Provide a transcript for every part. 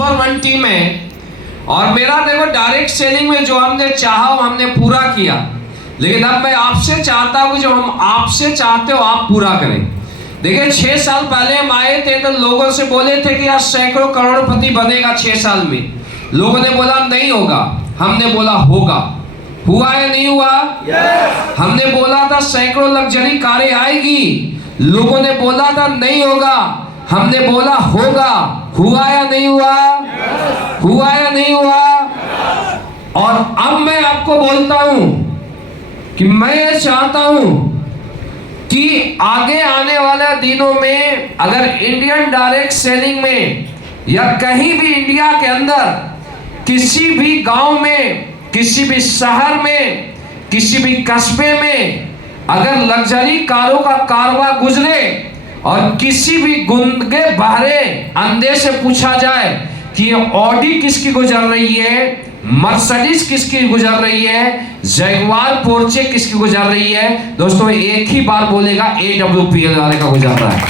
Number 1 team है और मेरा देखो डायरेक्ट सेलिंग में जो हमने चाहा वो हमने पूरा किया, लेकिन अब मैं आपसे चाहता हूँ जो हम आपसे चाहते हो आप पूरा करें। देखिए 6 साल पहले हम आए थे तो लोगों से बोले थे कि आज सैकड़ों करोड़पति बनेगा 6 साल में। लोगों ने बोला नहीं होगा, हमने बोला होगा। हुआ या नहीं हुआ? हमने बोला था सैकड़ों लग्जरी कारें आएगी, लोगों ने बोला था नहीं होगा, हमने बोला होगा। हुआ या नहीं हुआ? हुआ या नहीं हुआ? और अब मैं आपको बोलता हूं कि मैं ये चाहता हूं कि आगे आने वाले दिनों में अगर इंडियन डायरेक्ट सेलिंग में या कहीं भी इंडिया के अंदर किसी भी गांव में, किसी भी शहर में, किसी भी कस्बे में अगर लग्जरी कारों का कारवां गुजरे और किसी भी गुंगे बहरे अंधे से पूछा जाए कि ये ऑडी किसकी गुजर रही है, मर्सिडीज किसकी गुजर रही है, जगुआर पोर्चे किसकी गुजर रही है, दोस्तों एक ही बार बोलेगा AWPL वाले का गुजर रहा है।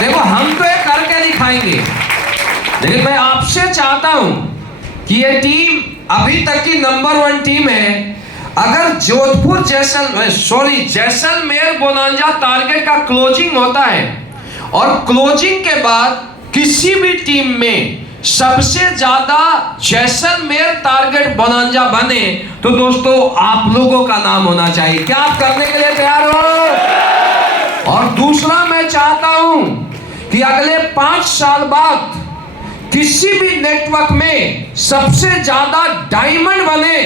देखो हम तो ये करके दिखाएंगे, लेकिन मैं आपसे चाहता हूं कि ये टीम अभी तक की नंबर 1 टीम है। अगर जोधपुर जैसलमेर बोनांजा टारगेट का क्लोजिंग होता है और क्लोजिंग के बाद किसी भी टीम में सबसे ज्यादा जैसलमेर टारगेट बोनांजा बने तो दोस्तों आप लोगों का नाम होना चाहिए। क्या आप करने के लिए तैयार हो? और दूसरा मैं चाहता हूं कि अगले 5 साल बाद किसी भी नेटवर्क में सबसे ज्यादा डायमंड बने,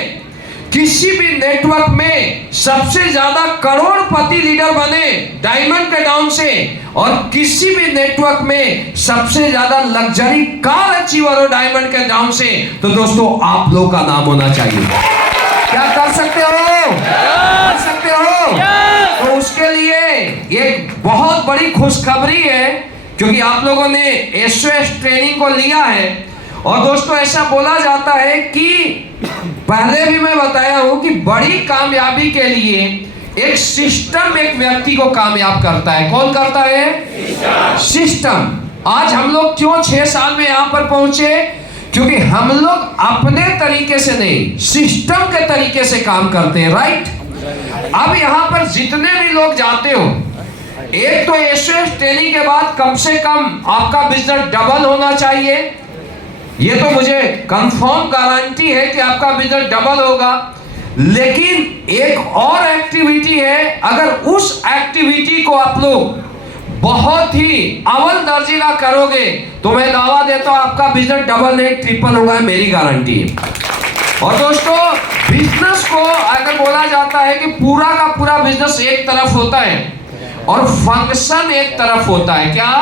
किसी भी नेटवर्क में सबसे ज्यादा करोड़पति लीडर बने डायमंड के नाम से, और किसी भी नेटवर्क में सबसे ज्यादा लग्जरी कार अचीवर हो डायमंड के नाम से, तो दोस्तों आप लोग का नाम होना चाहिए। क्या कर सकते हो? कर सकते हो? तो उसके लिए एक बहुत बड़ी खुशखबरी है, क्योंकि आप लोगों ने SOS ट्रेनिंग को लिया है। और दोस्तों ऐसा बोला जाता है कि पहले भी मैं बताया हूं कि बड़ी कामयाबी के लिए एक सिस्टम एक व्यक्ति को कामयाब करता है। कौन करता है? सिस्टम। आज हम लोग क्यों 6 साल में यहां पर पहुंचे? क्योंकि हम लोग अपने तरीके से नहीं, सिस्टम के तरीके से काम करते हैं। राइट? अब यहां पर जितने भी लोग जाते हो, एक तो SOS ट्रेनिंग के बाद कम से कम आपका बिजनेस डबल होना चाहिए। ये तो मुझे कंफर्म गारंटी है कि आपका बिजनेस डबल होगा। लेकिन एक और एक्टिविटी है, अगर उस एक्टिविटी को आप लोग बहुत ही अव्वल दर्जे का करोगे तो मैं दावा देता हूं आपका बिजनेस डबल नहीं ट्रिपल होगा, मेरी गारंटी है। और दोस्तों बिजनेस को अगर बोला जाता है कि पूरा का पूरा बिजनेस एक तरफ होता है और फंक्शन एक तरफ होता है। क्या?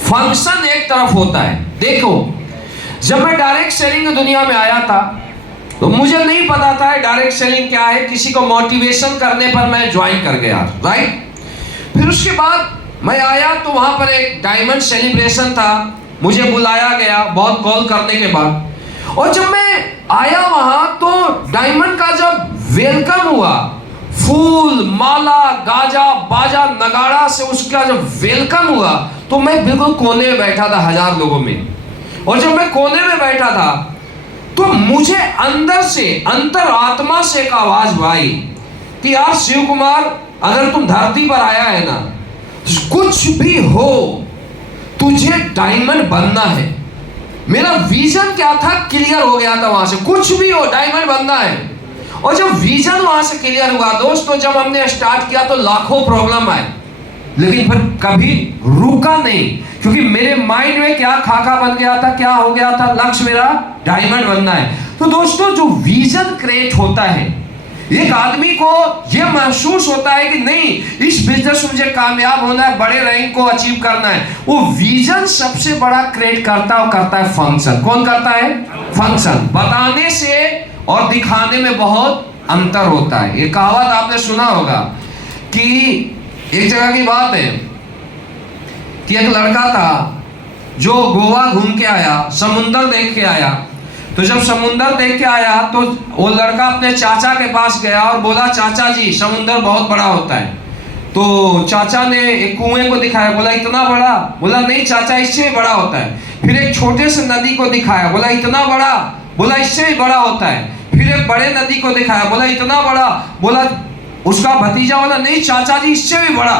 फंक्शन एक तरफ होता है। देखो जब मैं डायरेक्ट सेलिंग की दुनिया में आया था तो मुझे नहीं पता था डायरेक्ट सेलिंग क्या है, किसी को मोटिवेशन करने पर मैं ज्वाइन कर गया। राइट? फिर उसके बाद मैं आया तो वहां पर एक डायमंड सेलिब्रेशन था, मुझे बुलाया गया बहुत कॉल करने के बाद। और जब मैं आया वहां तो डायमंड का जब वेलकम हुआ, फूल माला गाजा बाजा नगाड़ा से उसका जब वेलकम हुआ, तो मैं बिल्कुल कोने में बैठा था 1000 लोगों में। और जब मैं कोने में बैठा था तो मुझे अंदर से, अंतर आत्मा से एक आवाज आई कि यार शिव कुमार, अगर तुम धरती पर आया है ना, कुछ भी हो तुझे डायमंड बनना है। मेरा विजन क्या था क्लियर हो गया था वहां से, कुछ भी हो डायमंड बनना है। और जब विजन वहां से क्लियर हुआ दोस्तों, जब हमने स्टार्ट किया तो लाखों प्रॉब्लम आए, लेकिन फिर कभी रुका नहीं, क्योंकि मेरे माइंड में क्या खाका बन गया था, क्या हो गया था, लक्ष्य मेरा डायमंड बनना है। तो दोस्तों जो विजन क्रिएट होता है, एक आदमी को यह महसूस होता है कि नहीं इस बिजनेस में मुझे कामयाब होना है, बड़े रैंक को अचीव करना है, वो विजन सबसे बड़ा क्रिएट करता है फंक्शन। कौन करता है? फंक्शन। बताने से और दिखाने में बहुत अंतर होता है। ये कहावत आपने सुना होगा कि एक जगह की बात है कि एक लड़का था जो गोवा घूम के आया, समुंदर देख के आया। तो जब समुंदर देख के आया तो वो लड़का अपने चाचा के पास गया और बोला, चाचा जी समुंदर बहुत बड़ा होता है। तो चाचा ने एक कुएं को दिखाया, बोला इतना बड़ा, बोला नहीं चाचा इससे भी बड़ा होता है। फिर एक छोटे से नदी को दिखाया, बोला इतना बड़ा, बोला इससे भी बड़ा होता है। फिर एक बड़े नदी को दिखाया, बोला इतना बड़ा, बोला उसका भतीजा बोला नहीं चाचा जी इससे भी बड़ा।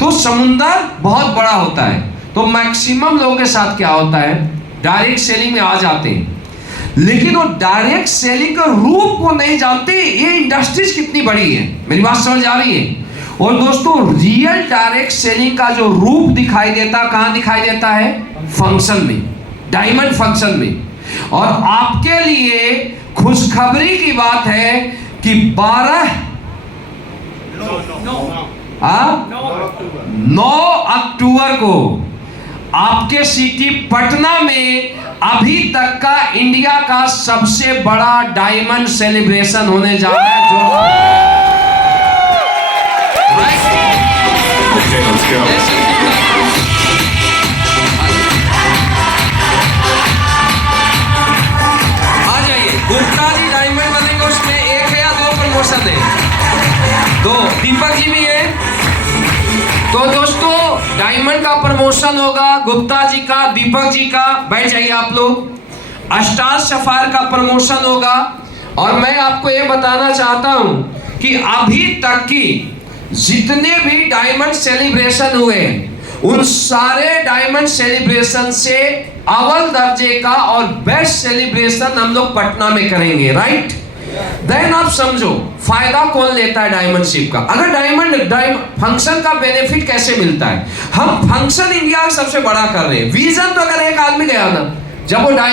तो समुंदर बहुत बड़ा होता है। तो मैक्सिमम लोगों के साथ क्या होता है, डायरेक्ट सेलिंग में आ जाते हैं, लेकिन वो डायरेक्ट सेलिंग के रूप को नहीं जानते। ये इंडस्ट्रीज कितनी बड़ी है, मेरी बात समझ आ रही है। और दोस्तों रियल डायरेक्ट सेलिंग का जो रूप दिखाई देता, कहां दिखाई देता है, फंक्शन में, डायमंड फंक्शन में। और आपके लिए खुशखबरी की बात है कि 9 अक्टूबर को आपके सिटी पटना में अभी तक का इंडिया का सबसे बड़ा डायमंड सेलिब्रेशन होने जा रहा है। जो आ जाइए, गुप्ता जी डायमंड बनेंगे, उसमें 1 या 2 प्रमोशन है, 2। दीपक जी भी है। तो दोस्तों डायमंड का प्रमोशन होगा, गुप्ता जी का, दीपक जी का, बैठ जाइए आप लोग। स्टार सफायर का प्रमोशन होगा। और मैं आपको ये बताना चाहता हूं कि अभी तक की जितने भी डायमंड सेलिब्रेशन हुए, उन सारे डायमंड सेलिब्रेशन से अव्वल दर्जे का और बेस्ट सेलिब्रेशन हम लोग पटना में करेंगे, राइट। देन आप समझो फायदा कौन लेता है डायमंडशिप का। अगर डायमंड फंक्शन का बेनिफिट कैसे मिलता है, हम फंक्शन इंडिया का सबसे बड़ा कर रहे हैं। विजन तो अगर एक आदमी गया ना, जब वो